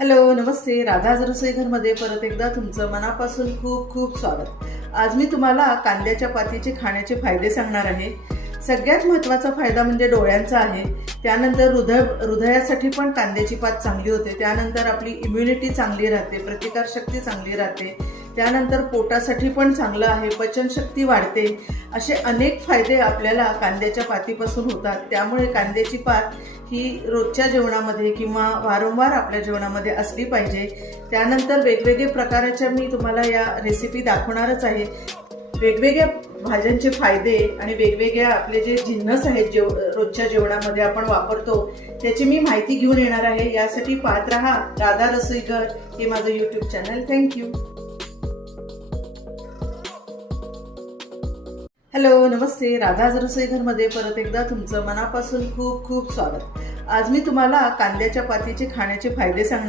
Hello नमस्ते. राधाज रसोईघरमध्ये परत एकदा तुमचं मनापासून खूप खूप स्वागत. आज मी तुम्हाला कांद्याच्या पातीचे खाण्याचे फायदे सांगणार आहे. सगळ्यात महत्त्वाचा फायदा म्हणजे डोळ्यांचा आहे. त्यानंतर हृदय हृदयासाठी पण कांद्याची पात चांगली होते. त्यानंतर आपली इम्युनिटी चांगली राहते प्रतिकारशक्ती चांगली राहते. त्यानंतर पोटासाठी पण चांगलं आहे पचनशक्ती वाढते. असे अनेक फायदे आपल्याला कांद्याच्या पातीपासून होतात. त्यामुळे कांद्याची पात ही रोजच्या जेवणामध्ये किंवा वारंवार आपल्या जेवणामध्ये असली पाहिजे. त्यानंतर वेगवेगळे प्रकाराच्या मी तुम्हाला या रेसिपी दाखवणारच आहे. वेगवेगळ्या भाज्यांचे फायदे आणि वेगवेगळ्या आपले जे जिन्नस आहेत जेव रोजच्या जेवणामध्ये आपण वापरतो त्याची मी माहिती घेऊन येणार आहे. यासाठी पाहत राहा राधा रसोईघर हे माझं YouTube channel thank you hello नमस्ते. राधाज रसोईघरमध्ये परत एकदा तुमचं मनापासून खूप खूप स्वागत. आज मी तुम्हाला कांद्याच्या पातीचे खाण्याचे फायदे सांगणार